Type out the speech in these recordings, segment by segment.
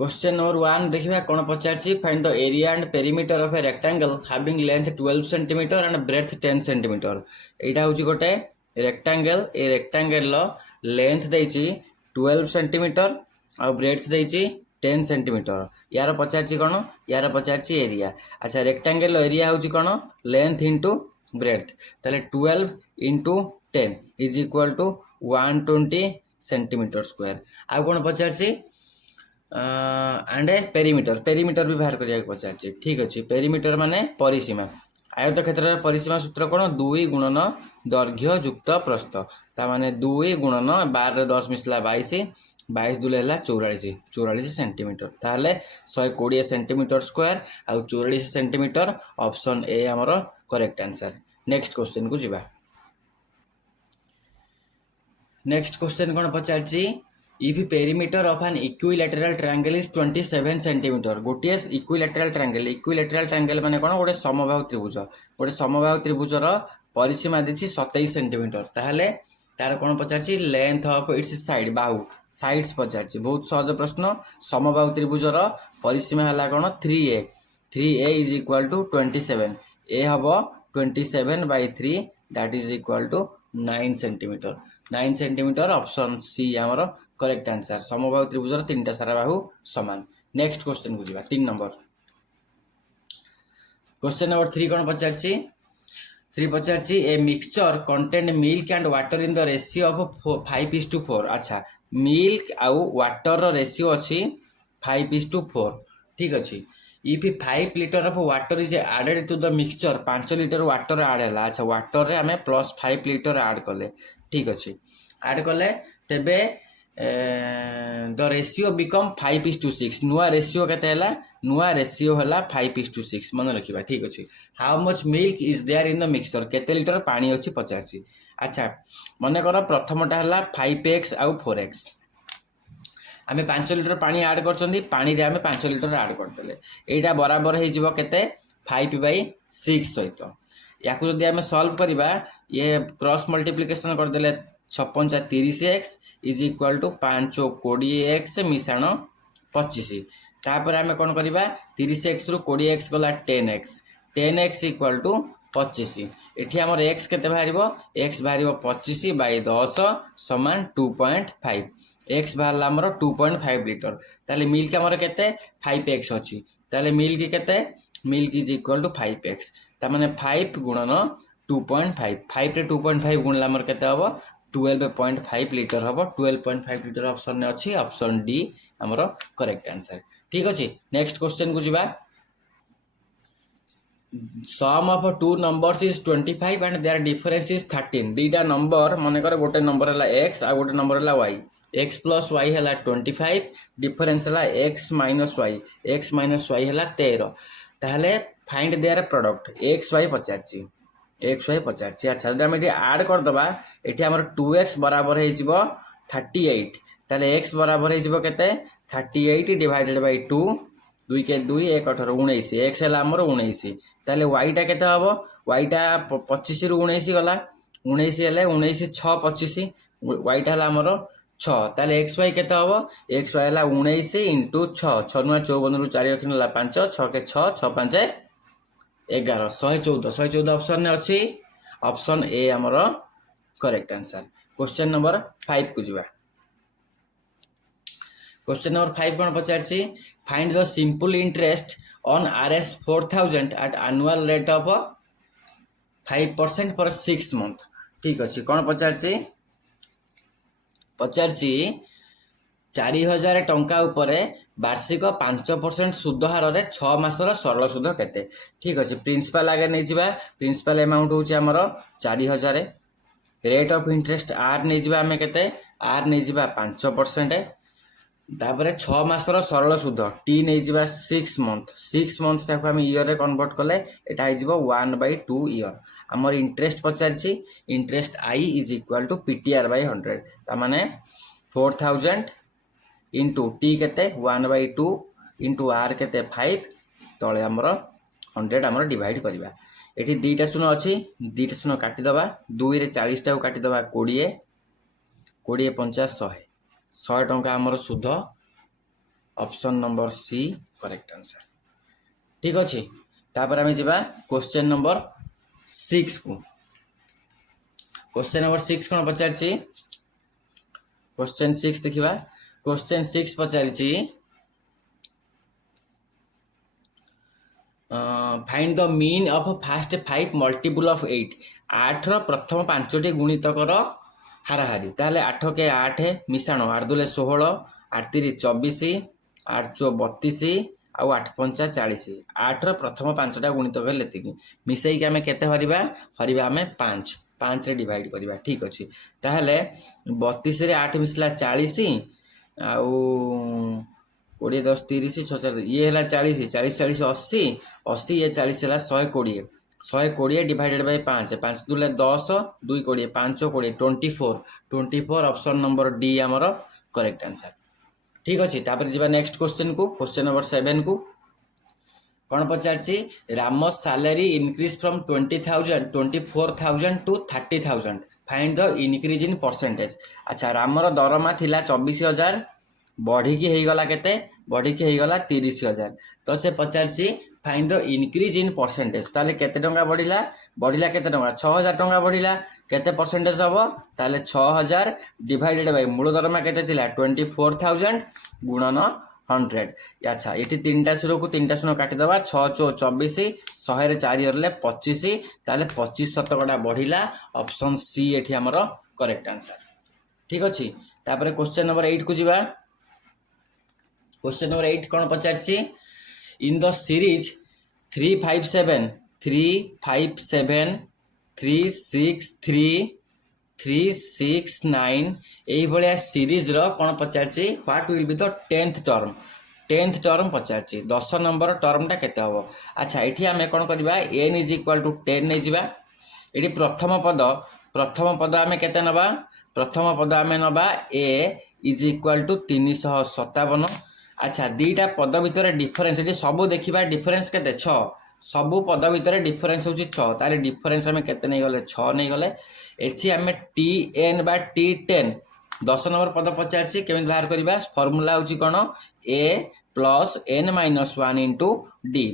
Question number 1 देखिए कौन पचार find the area and perimeter of a rectangle having length 12 centimetre and breadth 10 centimetre. यहाँ हूँ गोटे रेक्टांगल ए रेक्टांगल लेंथ देछि 12 सेंटीमीटर और ब्रेथ देछि 10 सेंटीमीटर। यार पचार कौन यार पचार एरिया। अच्छा रेक्टांगल एरिया हूँ कौन लेंथ इंटू ब्रेथ ताले 12 इंटू 10 is equal to 120 centimetre square. आउ कौन पचार एंड पेरीमीटर पेरीमीटर भी बाहर करिया पचार। ठीक अच्छे पेरीमीटर माने परिसीमा। आयत क्षेत्र परिसीमा सूत्र कौन 2 गुणन दैर्घ्य युक्त प्रस्थ ता माने 2 गुणन 12 10 मिसला 22 22 दूले 44 44 सेंटीमीटर ताहले 120 सेंटीमीटर स्क्वायर आउ 44 सेंटीमीटर। ऑप्शन ए हमर करेक्ट आंसर। नेक्स्ट क्वेश्चन को जीवा। नेक्स्ट क्वेश्चन कौन पचार if perimeter of an equilateral triangle is 27 centimetre. गोटे इक्विलैटरल ट्रायंगल माने कौन गोटे समबाहु त्रिभुज गोटे समबाहु त्रिभुजर परिसीमा देछि 27 सेंटीमीटर ताहले तार कौन पचार length of it's side Bahu sides पचार। बहुत सहज प्रश्न। समबाहु त्रिभुजर परिसीमा है कौन 3a 3a is equal to 27 ए हम 27/3 that is equal to 9 centimetre 9 centimetre. Option C आमर करेक्ट आंसर। समबाहु त्रिभुजर 3टा सारा बाहु समान। नेक्स्ट क्वेश्चन को जीवा 3 नंबर। क्वेश्चन नंबर 3 कौन पचार 3 पचार a mixture contain milk and water in the ratio of 5:4। अच्छा मिल्क आउ वाटर रेशियो अच्छी 5:4। ठीक अच्छे if 5 litre of water is added to the mixture 5 litre water add है। अच्छा वाटर रे आमे +5 लीटर आड कले। ठीक अच्छे आड कले तेबे द रेशियो बिकम 5:6। नुआ रेशियो केते नुआ रेशियो है 5:6 मन रखा। ठीक अच्छे how much milk is there in the mixture केते लीटर पानी अच्छी पचार। अच्छा मन कर प्रथमटा है 5x आउ 4x आमे 5 लीटर पानी आड कर पानी रे आमे 5 लीटर आड करदे एटा बराबर हो केते 5/6 सहित या जदि आमे सॉल्व करबा ये क्रॉस मल्टीप्लिकेशन करदेले 56 30x is equal to 5 20x मिशाण 25। तापर आमे कोन करबा 30x रु 20x गला 10x 10x इक्वाल टू 25। एठी हमर x केते बाहरिबो x बाहरिबो 25/10 समान 2.5 x बाहरला हमर 2.5 लीटर ताले मिल्क हमर केते 5x अछि ताले मिल्क केते milk is equal to 5x ता माने 5 गुणन 2.5 5 रे 2.5 गुणला हमर केते हबो 12.5 लीटर हम 12.5 लीटर ऑप्शन में अच्छी। ऑप्शन डी हमरो करेक्ट आंसर। ठीक अच्छे नेक्स्ट क्वेश्चन को जीवा। Sum of 2 numbers is 25 and their difference is 13। दीटा नंबर मन कर गोटे नंबर है x आ गोटे नंबर है y x + y है 25 डिफरेंस है x - y x - y है 13 ताहले find their product x y Pachar x y पचार। अच्छा जब आम ये आड करदे ये आम 2x बराबर हो 38 ताले x बराबर हो 38 डिवाइडेड बाय 2 2 के 2 1 18 19 x है आमर 19 ताले y टा केते हबो y टा 25 रु 19 गला 19 हेले 19 6 25 y टा आमर 6 ताले x y केते हबो x y है 19 इंटू 6 6 नुआ 54 रु 4 रखिन 5 6 के 6 6 5 11 114 ऑप्शन में अच्छी। ऑप्शन ए हमर करेक्ट आंसर। क्वेश्चन नंबर 5 को जीवा। क्वेश्चन नंबर 5 कौन पचार find the simple interest on RS 4000 at annual rate of 5% for 6 month. ठीक अच्छे कौन पचार 4000 टंका उपरे वार्षिक 5% सुध हार 6 मासर सरल सुध केते। ठीक अच्छे प्रिंसिपल आगे नहीं जावा प्रिंसिपल अमाउंट हूँ आमर 4000 रेट ऑफ इंटरेस्ट आर नहीं जावा आमे केते आर नहीं जावा 5% तापर 6 मासर सरल सुध टी नहीं जावा 6 मंथ टाको आम ईयर रे कन्वर्ट कले एटा हो 1/2 ईयर। आमर इंटरेस्ट पचार interest I is equal to PTR/100 ता माने 4000 इंटू टी केते 1/2 इंटू आर केते 5 तले आमर 100 आमर डिवाइड करवा। एठी दीटा शून्य अच्छी दीटा शून्य काटिदबा 2 रे 40 टाको काटिदबा 20 20 50 100 100 टंका आमर सुध option number C correct answer. ठीक अच्छे तापर आम जा क्वेश्चन नंबर 6 को। क्वेश्चन नंबर 6 कौन पचार क्वेश्चन 6 देखा question 6 Pachar find the mean of fast 5 multiple of 8 8 प्रथम 5टी गुणितकर हाराहारी ताहले 8 के 8 मिशाण 8 2 16 8 3 24 8 4 32 आउ 8 5 40 8 प्रथम 5टा गुणितक लेतिकी मिसेई आम केते हरिबा हरिबा आम 5 5 रे डिवाइड करबा। ठीक अछि ताहले 32 रे 8 मिसला 40 आउ 20 10 30 6 ये है 40 40 40 80 80 ये 40 है 120 120 divided by 5 5 2 10 2 20 5 20 24 option number D आमर करेक्ट आंसर। ठीक अच्छे तापर जी नेक्स्ट क्वेश्चन को क्वेश्चन नंबर 7 को कौन पचार Ram's salary increase from 20,000 24,000 to 30,000 find the increase in percentage. अच्छा रामर दरमा थिला 24,000 बढ़िकी होगला केते बढ़िकी होगला 30,000 तो से पचार find the increase in percentage ताले केते टंका बढ़िला बढ़िला केते टंका 6,000 टंका बढ़िला केते परसेंटेज हम ताले 6,000 डिवाइडेड बाय मूल दरमा केते थिला 24,000 गुणन 100। अच्छा ये 3टा शून्य को 3टा शून्य काटिदेवा 6 4 24 100 रे 4 हरले 25 ताले 25% बढ़िला ऑप्शन सी एठी हमर करेक्ट आंसर। ठीक अछि तापर क्वेश्चन नंबर 8 को जीवा क्वेश्चन नंबर 8 कौन पचार इन द सीरीज 357 357 363 369 यही भाया सीरीज रो कौन पचार what will be the 10th term पचार 10 नंबर टर्मटा केते हबो। अच्छा ये आम कौन करवा n इज इक्वाल टू 10 नहीं जावा ये प्रथम पद आम केते नबा प्रथम पद आम नबा a इज इक्वाल टू 357। अच्छा दीटा पद भितर डिफरेन्स ये सब देखा डिफरेन्स केते 6 सबू पद भितर डिफरेन्स हूँ 6 तार डिफरेन्स आम के नहीं गले 6 नहीं गले एठी आम TN बा T10 10 नंबर पद पचार केमी बाहर करवा फर्मूला हूँ कौन a plus n minus 1 into d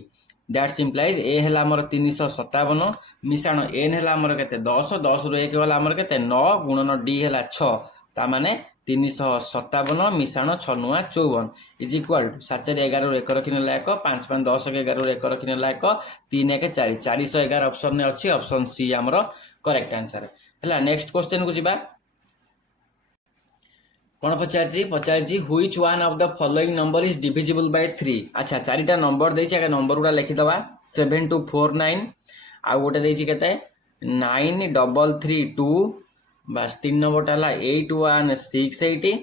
that's implies a है आमर 357 मिशाण n है आमर के 10 10 रु 1 गला आमर के 9 गुणन d है 6 ताने 357 मिशाण 6 नुआ 54 इज इक्वाल 7 11 1 रखने 1 5 5 10 11 1 रखने 1 3 1 4 411 ऑप्शन में अच्छी ऑप्शन सी आमर करेक्ट आंसर है। नेक्स्ट क्वेश्चन को जीवा कौन पचार which one of the following number is divisible by 3। अच्छा 4टा नंबर देछि आगे नंबर गुडा लिखिदबा 7249 आ गोटे देछि केते 9332 बस 3 नंबरटा है 8168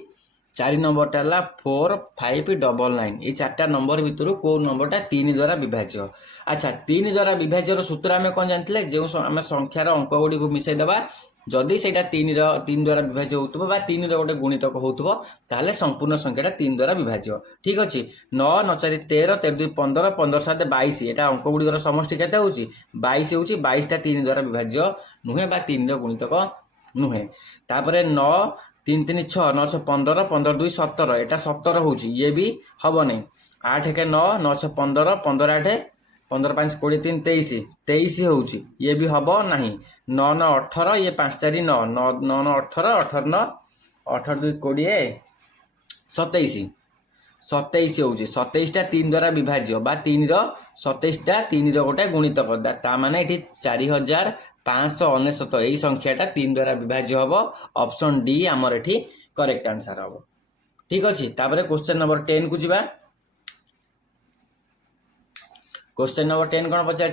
4 नंबरटा है 4599 ये 4टा नंबर भितर कौ नंबरटा 3 द्वारा विभाज्य। अच्छा 3 द्वारा विभाज्यर सूत्र आम कौन जानते जो आम संख्यार अंक गुड़ी को मिसाई देवा जदि से 3 द्वारा विभाज्य हो 3 गोटे गुणितक होते संपूर्ण संख्याटा 3 द्वारा विभाज्य। ठीक अच्छे 9 9 4 13 13 2 15 15 7 22 यहाँ अंक गुड़िकर समष्टि केते होची 22 होची 22टा 3 द्वारा विभाज्य नुहे 3 गुणितक नुहे तापर 9 3 3 6 9 6 15 15 2 17 एटा 17 होची ये भी हम नहीं 8 के 9 9 6 15 15 8 15 5 20 3 23 23 होची ये भी हम नहीं 9 9 18 ये 5 4 9 9 9 9 18 18 9 18 2 20 27 27 होची 27टा 3 द्वारा विभाज्य बा 3 रो 27टा 3 रो गोटे गुणितक ता माने एठी 4599 यही संख्याटा 3 द्वारा विभाज्य हम ऑप्शन डी आमर एठी करेक्ट आंसर हम। ठीक अच्छे तापर क्वेश्चन नंबर 10 को जीवा क्वेश्चन नंबर 10 कौन पचार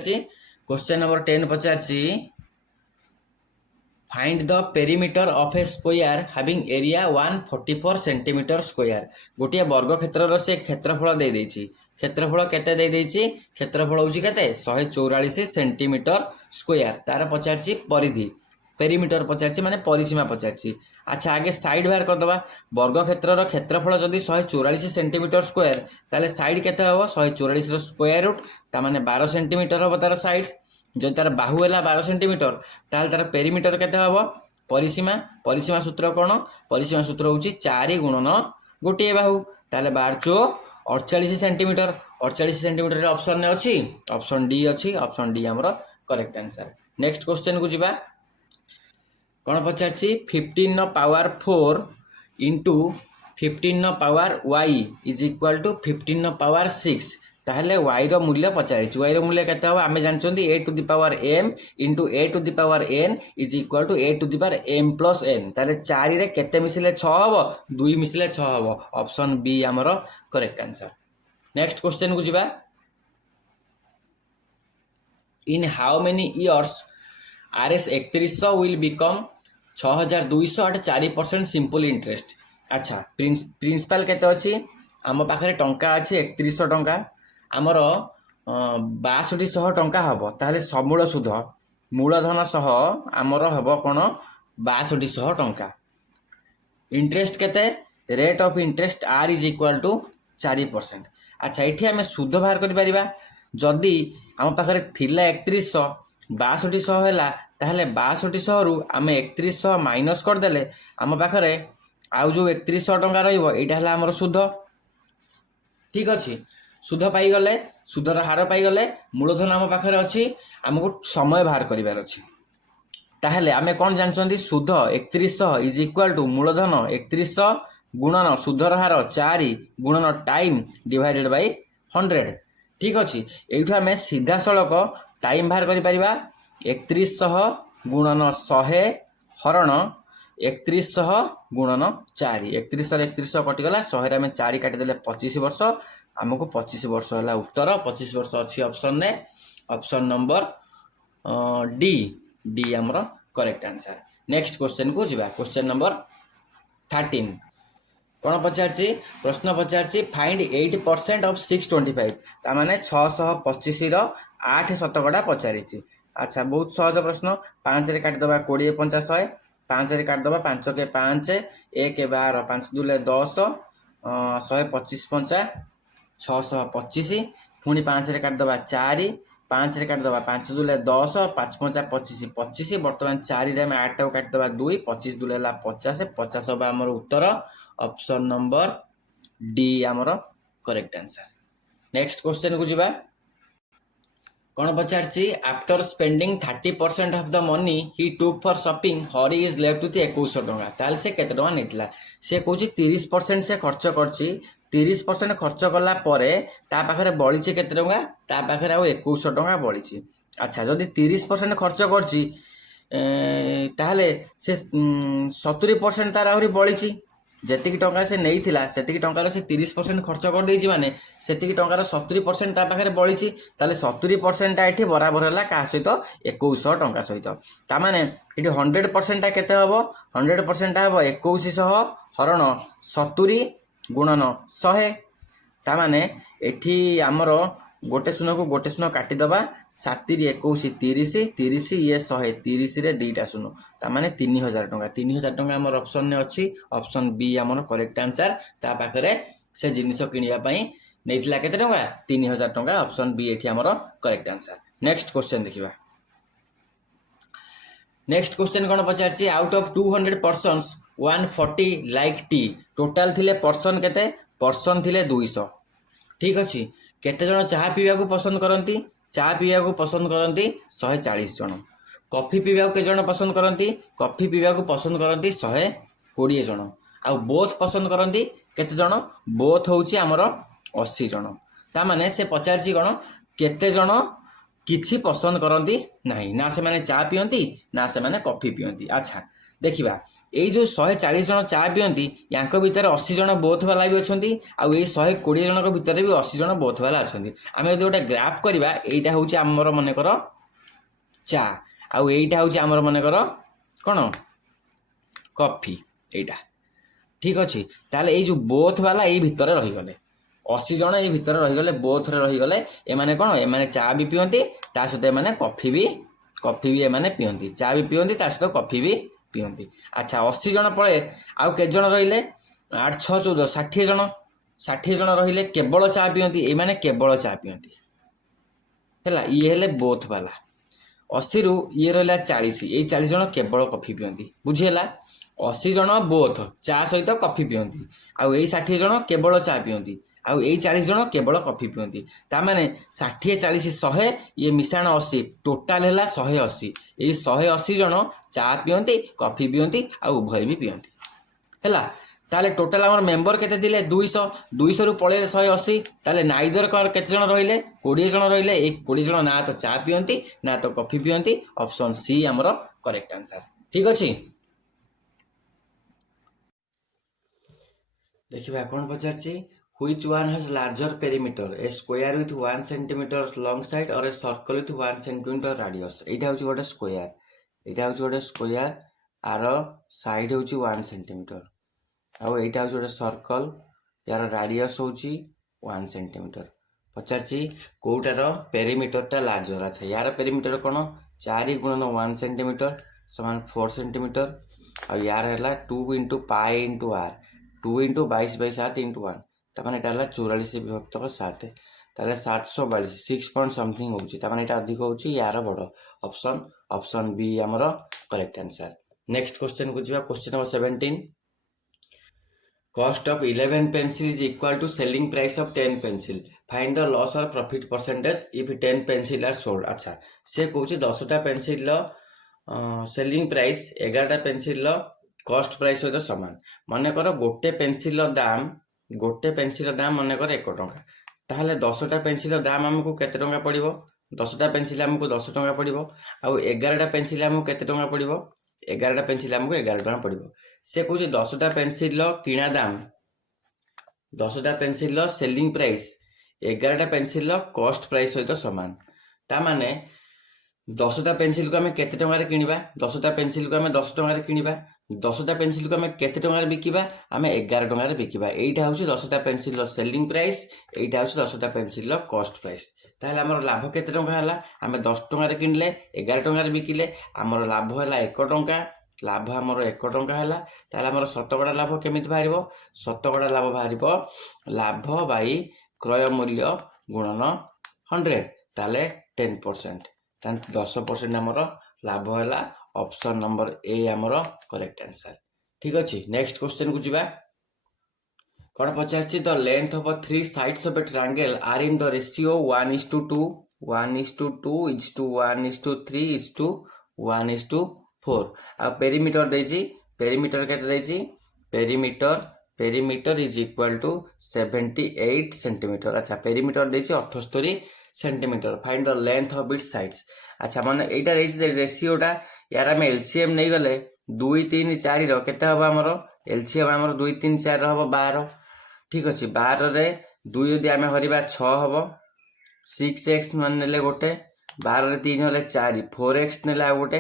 क्वेश्चन नंबर 10 पचार find the perimeter of a square having area 144 centimetre square गोटे वर्ग क्षेत्र से क्षेत्रफल दे देछि क्षेत्रफल केते दे देछि क्षेत्रफल होछि केते 144 सेंटीमीटर स्क्वायर तार पचारछि परिधि पेरीमीटर पचारछि माने परिसीमा पचारछि। अच्छा आगे साइड बाहर कर दबा वर्ग क्षेत्र क्षेत्रफल जदि 144 सेंटीमीटर स्क्वायर ताले साइड केते हबो 144 रो स्क्वायर रूट ता माने 12 सेंटीमीटर हबो तार साइड जदि तार बाहु है 12 सेंटीमीटर ताल तार पेरीमीटर केते हबो परिसीमा परिसीमा सूत्र कौन परिसीमा सूत्र होछि 4 गुणन गोटे बाहु ताले 12 चो 48 सेंटीमीटर 48 सेंटीमीटर ऑप्शन अच्छी ऑप्शन डी अच्छी ऑप्शन डी आमर करेक्ट आंसर। नेक्स्ट क्वेश्चन को जीवा कौन पचार 15 power 4 into 15 power y is equal to 15 power 6 ताहले y रो मूल्य पचार y रो मूल्य केते होबा आमे जानचोंदी a to the power m into a to the power n is equal to a to the power m plus n ताले 4 रे केते मिसिले 6 हबो 2 मिसिले 6 हबो ऑप्शन बी हमरो करेक्ट आंसर। नेक्स्ट क्वेश्चन को जीवा in how many years RS 3100 will become 6200 at 4% simple interest. अच्छा प्रिंसिपल केते अछि आम पाखरे टंका अछि 3100 टंका आमर 6200 टंका हबो ताहले समूल सुध मूलधन सह आमर हबो कोन 6200 टंका। इंटरेस्ट केते rate of interest R is equal to 4%। अच्छा एठी आमे सुध बाहर करि परिबा जदी आम पाखरे थिला 3100 6200 हैला ताहले 6200 रु आमे 3100 माइनस कर देले आम पाखरे आउ जो 3100 टंका रहिबो एटा हला हमर सुध। ठीक अछि सुध पाई गले सुधर हार पाई गले मूलधन आम पाखरे अछि हमको समय बाहर करिवार अछि ताहले आमे कोन जानचंदी सुध 3100 इज इक्वल टू मूलधन 3100 गुणन सुधर हार 4 गुणन टाइम डिवाइडेड बाय 100। ठीक अछि एठु आमे सीधा सळक टाइम बाहर करि परिबा 3100 गुणन 100 हरण 3100 गुणन 4 3100 कटिगला 100 रे आमे 4 काटिदेले 25 वर्ष आमको 25 वर्ष है उत्तर 25 वर्ष अच्छी ऑप्शन ने ऑप्शन नंबर डी डी आमर करेक्ट आंसर। नेक्स्ट क्वेश्चन को जीवा क्वेश्चन नंबर 13 कौन पचार प्रश्न पचार फाइंड 8% ऑफ 625 ता माने 625 रो 8 शतकड़ा पचारि। अच्छा बहुत सहज प्रश्न 5 रे काट दबा 20 50 100 5 रे काट दबा 5 के 5 1 12 5 दुले 10 125 5 625 पुणी 5 रे काट दबा 4 5 रे काट दबा 5 दुले 10 5 5 25 25 बर्तमान 4 रे हम 8 टाको काट दबा 2 25 दुले ला 50 50 होबा हमर उत्तर ऑप्शन नंबर डी हमर करेक्ट आंसर। नेक्स्ट क्वेश्चन को जीवा कौन पचार after spending 30% of the money he took for shopping Hari is left with 2100 टंका ताल से केते टंका नेतला से कहूची 30% से खर्च करची 30% खर्च कला परे ता पाखरे बळीची केते टंका ता पाखरे आ 2100 टंका बळीची। अच्छा जदी 30% खर्च करची ताहले से 70% तार आहुरी बळीची जेतिकी टंका से नहीं थिला सेतिकी टंकार से 30% खर्च कर देइछि माने सेतिकी टंकार 70% ता पाखरे बळीछि ताले 70% ता एठी बराबर हला का सहित 2100 टंका सहित ता माने एठी 100% ता केते हबो 100% ता हबो 2100 हरण 70 गुणन 100 ता माने एठी हमरो गोटे शून्य काटी दबा 7 रे 21 30 30 ये 130 रे दुईटा शून्य ता माने 3000 टंका 3000 टंका हमर ऑप्शन ने अछि ऑप्शन बी हमर करेक्ट आंसर ता पाखरे से जिनिस किनिया पई नेइतला केते टंका 3000 टंका ऑप्शन बी एठी हमर करेक्ट आंसर। नेक्स्ट क्वेश्चन देखिबा नेक्स्ट क्वेश्चन कोन पचारछि आउट ऑफ 200 पर्सन्स 140 लाइक टी टोटल थिले पर्सन केते पर्सन थिले 200। ठीक अछि केते जण चाहा पीवा को पसंद करंती चाहा पीवा को पसंद करंती 140 जण कॉफी पीवा को के जण पसंद करंती कॉफी पीवा को पसंद करंती 120 जण आ बोथ पसंद करंती केते जण बोथ होउची हमर 80 जण ता माने से पचारची कोन केते जण किछि पसंद करंती नाही ना से माने चाहा पियंती ना से माने कॉफी पियंती। अच्छा देखिबा एई जो 140 जण चाहा पियंती यांको भितर 80 जण बोथ वाला भी अछंती आ एई 120 जण को भितर भी 80 जण बोथ वाला अछंती। आमे जदि गोटे ग्राफ करबा एइटा होउची हमर मने कर चा आ एइटा होउची हमर मने कर कोन कॉफी एइटा। ठीक अछि ताले एई जो बोथ वाला एई भितर रहि गले 80 जण एई भितर रहि गले बोथ रे रहि गले ए माने कोन ए माने चा भी पियंती ता सते ए माने कॉफी भी ए माने पियंती चा भी पियंती ता सते कॉफी भी पियंती। अच्छा 80 जण पळे आउ के जण रहिले 8 6 14 60 जण रहिले केवल चा पियंती ए माने केवल चा पियंती हैला ई हेले बोथ वाला 80 रु ये रहला 40 ए 40 जण केवल कॉफी पियंती बुझी हैला 80 जण बोथ चा सहित कॉफी पियंती आउ ए 60 जण केवल चा पियंती आउ यही 40 जन केवल कॉफी पियंती तामाने 60 40 100 ये मिश्रण 80 टोटाल है 180 ये 180 जन चा पियंती कॉफी पियंती आ उभय भी पियंती है ताले टोटाल आम मेम्बर केते दिले 200 200 रु पड़े 180 ताले नाइदर केते जन रहिले 20 जन रहिले 20 जन ना तो चा पियंती ना तो कॉफी पियंती ऑप्शन सी हमर करेक्ट आंसर ठीक अछि देखिबा कोन पचारछि which one has larger perimeter a square with 1 centimeter long side or a circle with 1 centimeter radius एटा होछि गोटे स्क्वायर आर साइड होछि 1 सेंटीमीटर आउ एटा होछि गोटे सर्कल यार रेडियस होछि 1 सेंटीमीटर पचारछि कोटार पेरीमीटरटा लार्जर अच्छा यार पेरीमीटर कोन 4 गुणन 1 सेंटीमीटर समान 4 सेंटीमीटर आ यार हैला 2 * पाई * r 2 * 22/7 * 1 तमाने एटा हला 44 विभक्त 7 ताले 742 6 पॉइंट समथिंग होछि तमाने एटा अधिक होछि यार बड़ ऑप्शन बी हमर करेक्ट आंसर नेक्स्ट क्वेश्चन को जिबा question number 17 cost of 11 pencil is equal to selling price of 10 pencil find the loss or profit percentage if 10 pencil are sold अच्छा से कहूछि 10 टा पेंसिल लो सेलिंग प्राइस 11 टा pencil low cost price सहित समान मन कर गोटे पेंसिल दाम मन कर 1 टंका ताहले 10 टा पेंसिल दाम हमको केते टंका पड़िबो 10 टा पेंसिल हमको 10 टंका पड़िबो आ 11 टा पेंसिल हमको केते टंका पड़िबो 11 टा पेंसिल हमको 11 टंका पड़िबो से कहूछि 10 टा पेंसिल किणा दाम 10 टा पेंसिल सेलिंग प्राइस 11 टा पेंसिल कॉस्ट प्राइस सहित समान ता माने 10 टा पेंसिल को हमें केते टंका रे किनिबा 10 टा पेंसिल को हमें 10 टंका रे किनिबा 10 टा पेंसिल को हमें केते टंका रे बिकिबा हमें 11 टंका रे बिकिबा एइटा होछि 10 टा पेंसिल सेलिंग प्राइस एइटा होछि 10 टा पेंसिल कॉस्ट प्राइस ताहले हमर लाभ केते टंका हला हमें 10 टंका रे किनले 11 टंका रे बिकिले हमर लाभ हला 1 टंका लाभ हमर 1 टंका हला ताहले हमर शतकड़ा लाभ केमिति बाहरिबो शतकड़ा लाभ बाहरिबो लाभ बाई क्रय मूल्य गुणन 100 ताहले 10% 10% हमर लाभ हला ऑप्शन नंबर ए हमर करेक्ट आंसर ठीक अछि नेक्स्ट क्वेश्चन को जिबा कोन पचारछि the length of 3 sides of a triangle are in the ratio 1:2 1:2 1:3 1:4 आ पेरीमीटर देछि पेरीमीटर केते देछि perimeter is equal to 78 centimetre अच्छा पेरीमीटर देछि 78 centimetre find the length of its sides अच्छा माने एटा रेशियोटा यार हम एलसीएम नहीं गले 2 3 4 रो केते हबो हमर एलसीएम हमर 2 3 4 हबो 12 ठीक अछि 12 रे 2 यदि हमें हरिबा 6 हबो 6x मान नेले गोटे 12 रे 3 हले 4 4x नेले आ गोटे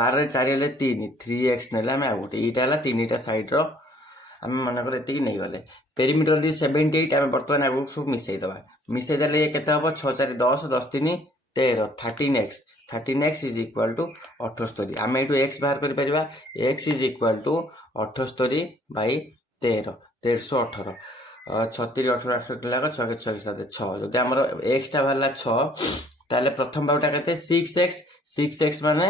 12 रे 4 हले 3 3x नेले हमें आ गोटे एटा हला तीनटा साइड रो हम मन कर एति नहीं गले पेरीमीटर दी 78 हमें वर्तमान आगु सब मिसै देले ये केते हबो 6 4 10 10 3 13 13x is equal to 78 आम एटू x बाहर कर परिबा x is equal to 78 by 13 1318 36 18 8 किला 6 के 6 के 7 6 जदि हमर x टा भरला 6 ताले प्रथम बाउटा केते 6x माने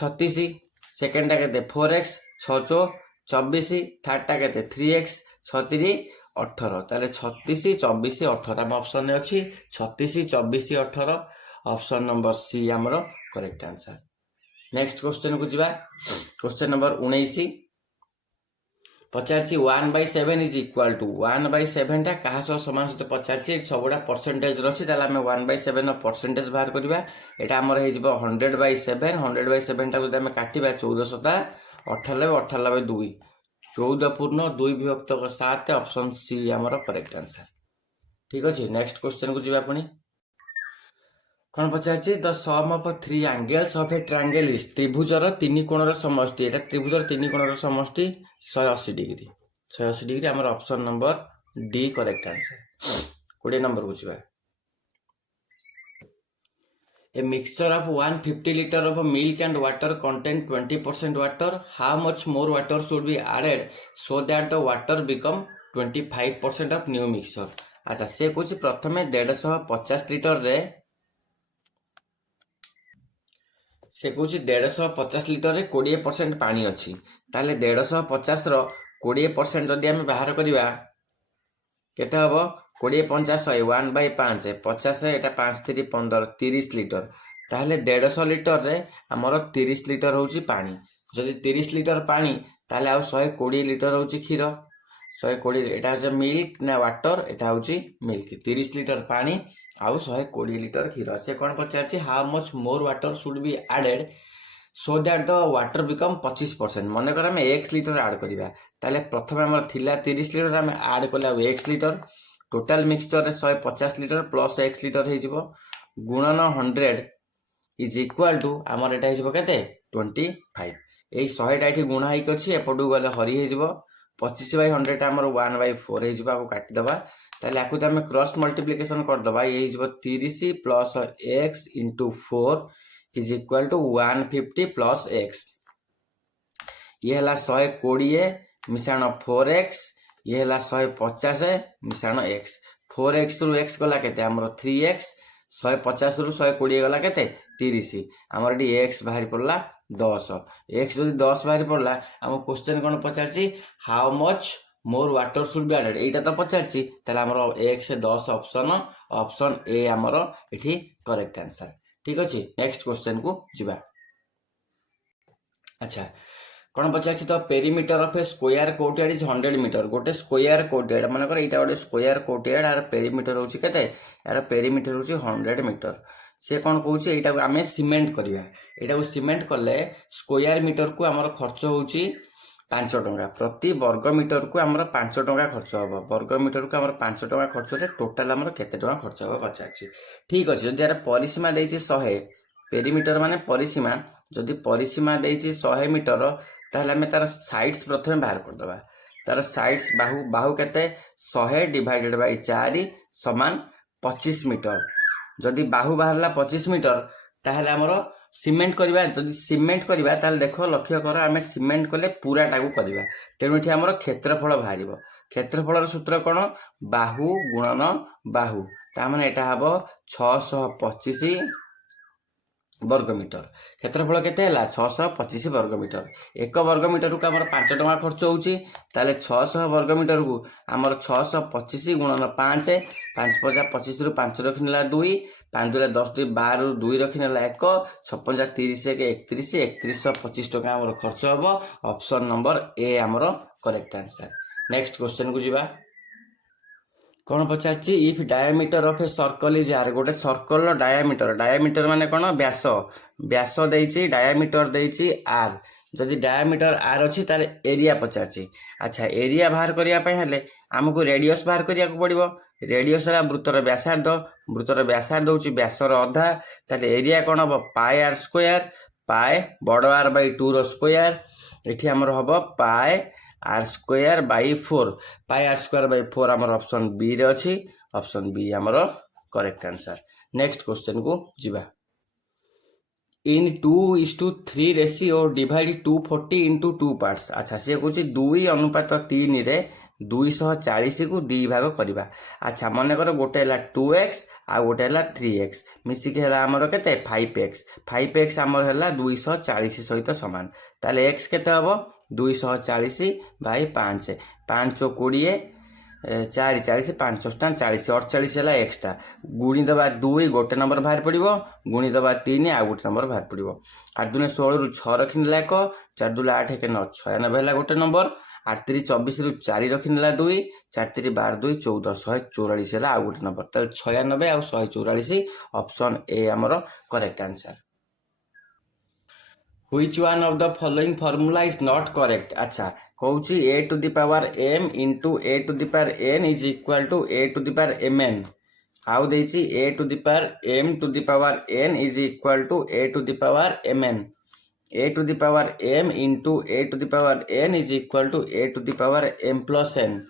36 सेकंड टा केते 4x 6 24 थर्ड टा केते 3x 36 18 ताले 36 24 18 हम ऑप्शन में अछि 36 24 18 ऑप्शन नंबर सी हमरो करेक्ट आंसर नेक्स्ट क्वेश्चन को जिबा क्वेश्चन नंबर 19 पचारछि 1/7 इज इक्वल टू 1/7 टा कहा सह समान सहित पचारछि सबडा परसेंटेज रछि ताला हम 1/7 नो परसेंटेज बाहर करबा एटा हमर हे जिवो 100/7 100/7 टा जदि हम काटिबा 14 98 98 2 14.2/7 ऑप्शन सी हमर करेक्ट आंसर ठीक अछि नेक्स्ट क्वेश्चन को जिबा पुनी कोन पचारछि the sum of 3 angles of a triangle is त्रिभुजर 3 कोणर समष्टि एटा त्रिभुजर 3 कोणर समष्टि 180 डिग्री 180 डिग्री हमर option number D correct answer 20 number बुझबा a mixture of 150 litre of milk and water contain 20% water how much more water should be added so that the water become 25% of new mixture अच्छा से कुछ प्रथमे 150 litre रे से कौच 150 litre 20% पानी अच्छी ताले 150 रो 20% जदि आम बाहर करवा केते हबो 20 50 100 1/5 50 एटा 5 3 15 30 लिटर ताहले 150 लिटर रे हमर 30 लिटर होउची पानी जदि 30 लिटर पानी ताहले आ 120 लिटर होउची क्षीर 120 एटा होचे मिल्क ना वाटर एटा होउची मिल्क 30 लिटर पानी आउ 120 लिटर क्षीर से कोन पचारची how much more water should be added so that the water become 25% मन कर आम एक्स लिटर आड करवा ताले प्रथम आम थिला 30 लिटर आम आड कला x litre total mixture 150 litre plus x litre हो गुणन 100 इज इक्वाल टू आमर एटा हो केते 25 यही 100टा ये गुणा होइक अच्छी एपटू गले हरी हो 25/100 आमर 1/4 हो काटिदेवा ताले आकु तो आम क्रॉस मल्टीप्लिकेशन करदे ये 30 plus x into 4 is equal to 150 plus x ये है 120 मिश्रण 4x ये है 150 मिश्रण x 4x रु x गला केते हमर 3x 150 रु 120 गला केते 30 हमर एटी x बाहरी पड़ला 10 x जदि 10 बाहरी पड़ला हम क्वेश्चन कोन पचारची how much more water should be added एटा तो पचारची ताले हमर x 10 ऑप्शन ए हमर एठी करेक्ट आंसर ठीक अच्छे नेक्स्ट क्वेश्चन को जीवा अच्छा कौन पचार तो perimeter of a square courtyard is 100 metre गोटे स्क्वायर कोर्टयार्ड मन कर यहाँ गोटे स्क्वायर कोर्टयार्ड यार पेरीमीटर होची केते यार पेरीमीटर होची 100 मीटर से कौन कहूँ यहाँ आम सीमेंट करवा यहाँ सीमेंट कले स्क्वायर मीटर को आमर खर्च होची 5 टंका प्रति वर्ग मीटर को आमर 5 टंका खर्च हम वर्ग मीटर को आमर 5 टंका खर्च हो टोटाल आमर केते टंका खर्च हम पचार ठीक अच्छे जदि यार परिसीमा देछि 100 पेरीमीटर माने परिसीमा जदि परिसीमा देछि 100 मीटर ताहले आमे तार साइड्स प्रथमे बाहर करदबा तार साइड्स बाहु केते 100 डिवाइडेड बाय 4 समान 25 मीटर जदि बाहु बाहरला 25 मीटर ताहले हमर सीमेंट करवा जदि सीमेंट करवा ताहले देखो लक्ष्य कर आमे सीमेंट कले पूरा टाकू करवा तेणु एठी हमर क्षेत्रफल बाहरिबो क्षेत्रफलर सूत्र कोन बाहु गुणन बाहु ता माने एटा हबो 625 वर्गमीटर क्षेत्रफल केते हला 625 वर्गमीटर एक वर्गमीटर को हमर 5 टका खर्च होउची ताले 600 वर्गमीटर को हमर 625 गुणन 5 5 50 25 रु 5 रखिनेला 2 5 2 10 2 12 रु 2 रखिनेला 1 56 30 1 31 3125 टका हमर खर्च हबो ऑप्शन नंबर ए हमर करेक्ट आंसर नेक्स्ट क्वेश्चन को जीवा कौन पचार if diameter of a circle is R गोटे सर्कल डायमीटर माने कौन व्यास व्यास देछि डायमीटर देछि आर जदि डायमीटर आर अच्छी तार एरिया पचार अच्छा एरिया बाहर करने हेले आमको रेडियस बाहर करिया को पड़िबो रेडियस है वृत्तर व्यासार्ध होछि व्यासर अधा ताले एरिया कौन हम पाए आर स्क्वायर पाए बड़ आर बाय 2 रो स्क्वायर एठी हमर हबो pi r square by 4 pi r square by 4 आमर ऑप्शन बी रे अछि ऑप्शन बी आमर करेक्ट आंसर नेक्स्ट क्वेश्चन को जीवा in 2:3 ratio divide 240 into 2 parts अच्छा सी कहूँ 2:3 रे 240 को 2 भाग करवा अच्छा मन कर गोटे है 2x आ गोटे है 3x मिसिक है आमर केते 5x आमर है 240 सहित सामान ताले x केते हबो 240 बाय 5 5 20 4 40 5 40 48 है एक्सट्रा गुणी दबा 2 गोटे नंबर बाहर पड़ो गुणी दबा 3 आ गोटे नंबर बाहर पड़ो 8 दूने 16 रु 6 रखिनेला 1 4 2 8 1 9 96 है गोटे नंबर 8 3 24 रु 4 रखिनेला 2 4 3 12 2 14 144 है आ गोटे नंबर ताले 96 आ 144 ऑप्शन ए हमर correct answer Which one of the following formula is not correct? अच्छा कहूँ a to the power m into a to the power n is equal to a to the power mn आउ देछि a to the power m to the power n is equal to a to the power mn a to the power m into a to the power n is equal to a to the power m plus n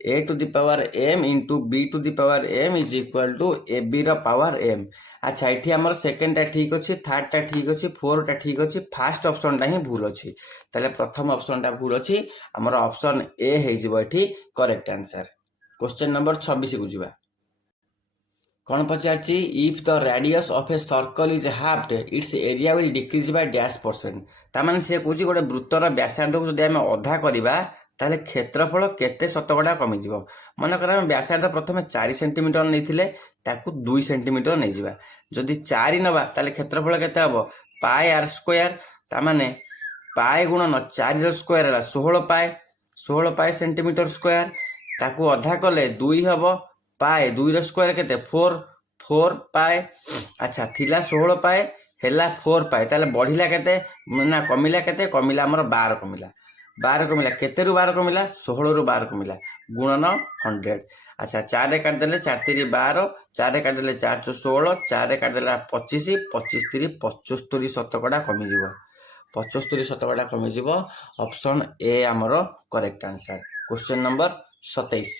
a to the power m into b to the power m is equal to a b रा power m अच्छा एठी हमर second टा ठीक अछि third टा ठीक अछि फोर्थ टा ठीक अछि फर्स्ट ऑप्शन टा ही भूल अछि ताले प्रथम ऑप्शन टा भूल अछि हमर ऑप्शन ए हे जिवो एठी करेक्ट आंसर क्वेश्चन नंबर 26 को जिवा कौन पचारछि if the radius of a circle is halved its area will decrease by dash percent ता माने से कहूछि गोटे वृत्तर व्यासार्ध को जदि हम आधा करबा ताले क्षेत्रफल केते शतकड़ा कमिजिव मनकर आम व्यासार्ध प्रथम 4 सेंटीमीटर नहीं ताकू 2 सेंटीमीटर नहीं जावा जदि 4 नवा ताले क्षेत्रफल केते हबो पाए आर स्क्वायर तामाने पाए गुणन 4 रो स्क्वायर है 16 पाए सेंटीमीटर स्क्वायर ताकू अधा कले 2 हबो पाए 2 रो स्क्वायर केते 4 पाए अच्छा थिला 16 पाए हेला 4 पाए ताले बढ़िला केते ना कमिला केते कमिला हमर 12 कमिला 12 केते रु 12 कमिला 16 रु 12 कमिला गुणन 100 अच्छा 4 रे काट देले 4 3 12 4 रे काट देले 4 4 16 4 रे काट देला 25 25 3 75 शतकड़ा कमी जीवो 75 शतकड़ा कमी जीवो ऑप्शन ए हमर correct answer question number 27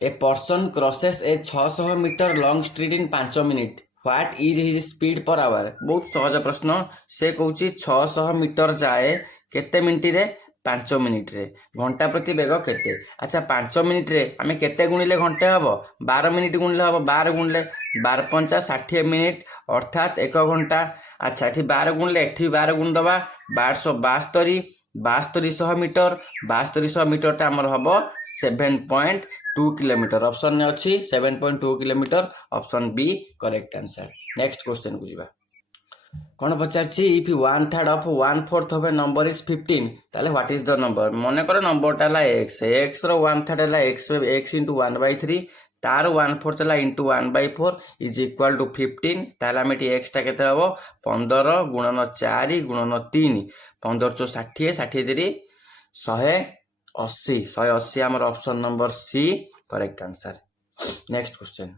a person crosses a 600 metre long street in 5 minute what is his speed per hour बहुत सहज प्रश्न से कहूची 600 मीटर जाए केते मिनिट रे 5 मिनिट रे घंटा प्रति बेग केते अच्छा 5 मिनिट रे आमे केते गुणिले घंटे हबो 12 मिनिट गुणिले हबो 12 गुणिले 12 पंचा 60 मिनिट अर्थात 1 घंटा अच्छा एठी 12 गुणिले एठी 12 गुण दबा 1272 7200 मीटर 7200 मीटर टा हमर हबो 7.2 किलोमीटर ऑप्शन ने अछि 7.2 kilometre option B correct answer next question को जीवा कौन पचार if 1/3 of 1/4 of a number is 15 ताले व्हाट इज द नंबर मन कर नंबर टा x x रो 1/3 है x into 1/3 तार 1/4 है into 1/4 इज इक्वल टू 15 ताले हम एटी x टा केते हबो 15 गुणन 4 गुणन 3 15 60 60 3 180 180 हमर option number C correct answer next question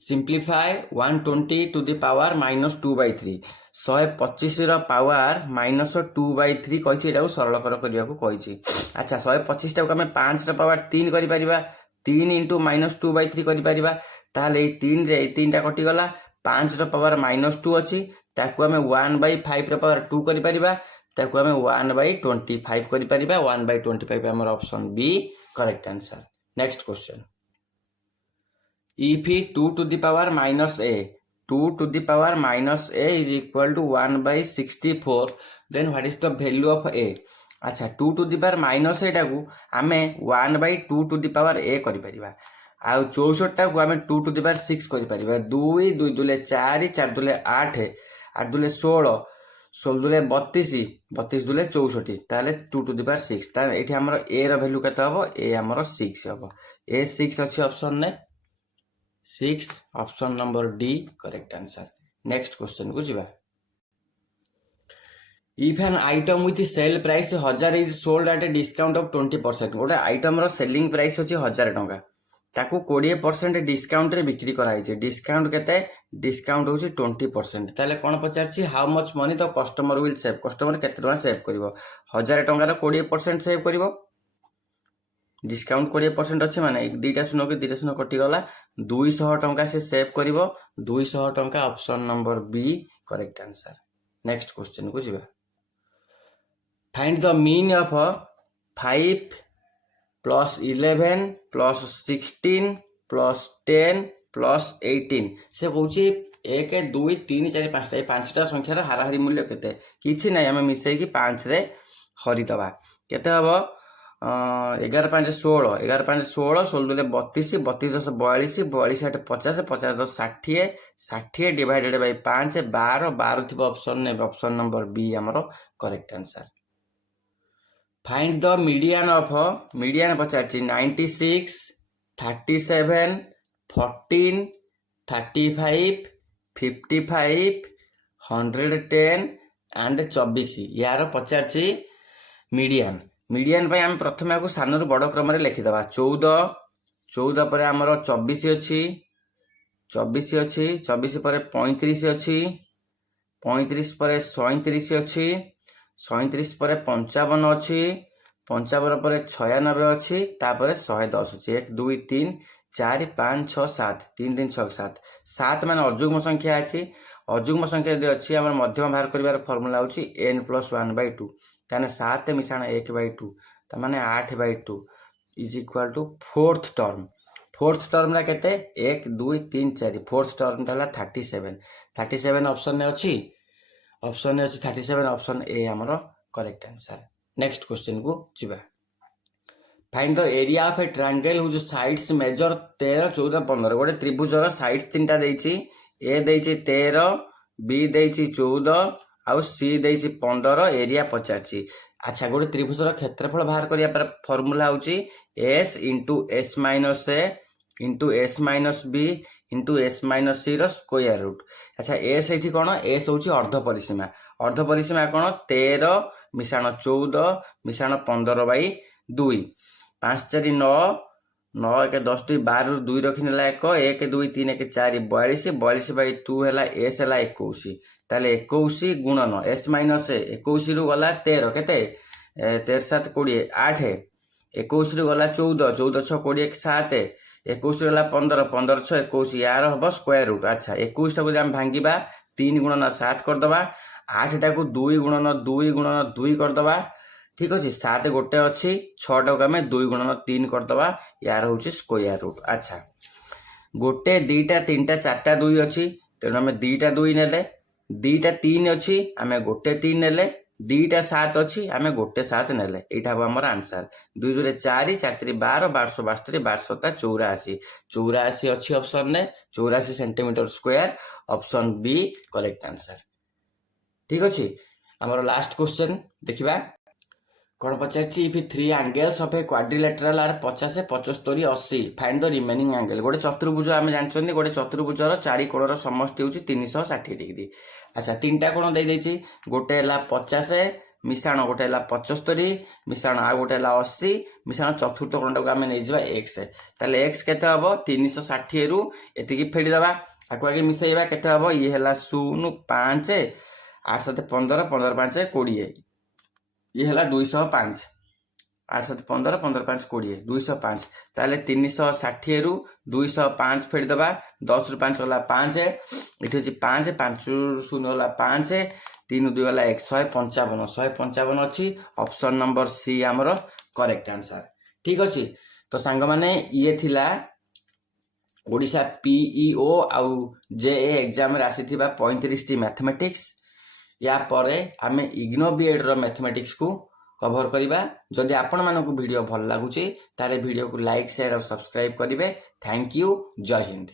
simplify 120 to the power -2/3 125 रो पावर -2/3 कहिछि एटा सरल करिया को कहिछि अच्छा 125 टा को हम 5 रो पावर 3 करि परिबा 3 into -2/3 करि परिबा ताले ए 3 रे 3 टा कटि गला 5 रो पावर -2 अछि ताकू हम 1/5 रो पावर 2 करि परिबा ताकू हम 1/25 करि परिबा 1/25 हमर option B correct answer next question if 2 to the power minus a 2 to the power minus a is equal to 1/64 then what is the value of a अच्छा 2 to the power minus a टाकू आमे 1/2 to the power a करि परिबा आ 64 टाकू आमे 2 to the power 6 करि परिबा 2 2 दुले 4 4 दुले 8 8 दुले 16 16 दुले 32 32 दुले 64 ताले 2 to the power 6 ता एठी हमर a रो वैल्यू केते हबो a हमर 6 हबो a 6 अछि ऑप्शन ने 6 option number D correct answer next question को जीवा if an item with sale price 1000 is sold at a discount of 20% गोटे आइटम रो सेलिंग प्राइस अछि 1000 टंका ताकू 20% डिस्काउंट रे बिक्री कराई छै डिस्काउंट केते डिस्काउंट होछि 20% ताले कोन पचारछि how much money the customer will save customer केते टका सेव करबो 1000 टंका रो 20% सेव करबो डिस्काउंट 20% अच्छे माने दीटा शून्य के दीटा शून्य कटि गला 200 टंका से सेव करिवो 200 टंका option number B correct answer next question को जीवा find the mean of 5 plus 11 plus 16 plus 10 plus 18 से कहूची 1 2 3 4 5 पांचटा संख्यार हाराहारी मूल्य केते किछि नै हम मिसै कि 5 रे हरि दबा केते हबो 11 5 16 11 5 16 16 दुले 32 32 10 42 42 8 50 50 10 60 60 डिवाइडेड बाय 5 12 12 थिबो ऑप्शन नंबर बी हमरो correct answer find the median of median पचाची 96 37 14 35 55 110 एंड 24 यार पचाची मीडियन मीडियन पे हम प्रथम आपको सानर बड़ क्रम रे लिखिदबा 14 14 पर हमर 24 अछि 24 अछि 24 पर 35 अछि 35 पर 37 अछि 37 पर 55 अछि 55 पर 96 अछि तापर 110 अछि 1 2 3 4 5 6 7 3 3 6 7 7 माने अजुग्म संख्या अछि अजुग्म संख्या यदि अछि हमर मध्यम बाहर करिवार फार्मूला होछि n + 1/2 ताने 7 मिसाण 1/2 ता माने 8/2 is equal to fourth term रा केते 1 2 3 4 फोर्थ टर्म ताला 37 ऑप्शन ने अछि 37 ऑप्शन ए हमरो करेक्ट आंसर नेक्स्ट क्वेश्चन को जीवा find the area of a triangle whose sides measure 13 14 15 गोटे त्रिभुजर साइड्स तीनटा देछि ए देछि 13 बी देछि 14 आउ सी देछि 15 एरिया पचारछि अच्छा गोटे त्रिभुजर क्षेत्रफल बाहर करिया पर फार्मूला होछि s into s minus A into s minus B into s minus C रो स्क्वायर रूट अच्छा s एठी कोन s होछि अर्ध परिसीमा कोन 13 मिशाण 14 मिशाण 15 बाई 2 5 4 9 9 1 10 2 12 2 रखी नेला 1 1 2 3 1 4 42 42 बाई 2 हैला s हैला 21 ताले 21 गुणन s माइनस 21 रु गला 13 केते 13 7 20 8 21 रु गला 14 14 6 20 7 21 रु गला 15 15 6 21 यार हबो स्क्वायर रूट अच्छा 21 टाको हम भांगीबा 3 गुणन 7 कर दबा 8 टाको 2 गुणन 2 कर दबा ठीक अच्छे 7 गोटे अच्छी 6 टाक आम 2 गुणन 3 करदे यार हूँ स्क्वायर रूट अच्छा गोटे दीटा तीन टा चार्टा 2 अच्छी तेणु आम दीटा 2 ने दीटा 3 अच्छी आम गोटे 3 ने दीटा 7 अच्छी आम गोटे 7 ने यहाँ हम आम आंसर 2 2 4 4 3 12 12 72 12 84 84 अच्छी ऑप्शन ने 84 centimetre square option B correct answer ठीक अच्छे आमर लास्ट क्वेश्चन देखिबा कौन पचार if 3 angles of a quadrilateral are 50 75 80 find the remaining angle गोटे चतुर्भुज आम जानते गोटे चतुर्भुजर 4 कोणर समष्टि हूँ 360 डिग्री अच्छा 3टा कोण दे गोटे है 50 मिशाण गोटे है 75 मिशाण आ गोटे है 80 मिशाण चतुर्थ कोणटा को आम नहीं एक्स ताले एक्स केते हम 360 रु एतिकी फेड़ीदबा आपको आगे मिसेबा केते हम ये है 0 5 8 7 15 15 5 20 ये है 205 8 7 15 15 5 20 205 ताले 360 रु 205 फेड़ीदबा 10 रु 5 गला 5 ये 5 5 0 गला 5 3 2 गला 155 155 अच्छी ऑप्शन नंबर सी आमर करेक्ट आंसर ठीक अच्छे तो सांग माने ये थिला ओडिशा पीईओ आउ जेए एग्जाम रे आसीथिबा 35 टी मैथमेटिक्स या परे आमे इग्नो बीएड रो मैथमेटिक्स को कवर करिबा जदि आपण मानको वीडियो भल लागुची तारे वीडियो को लाइक शेयर और सब्सक्राइब करिवे थैंक यू जय हिंद।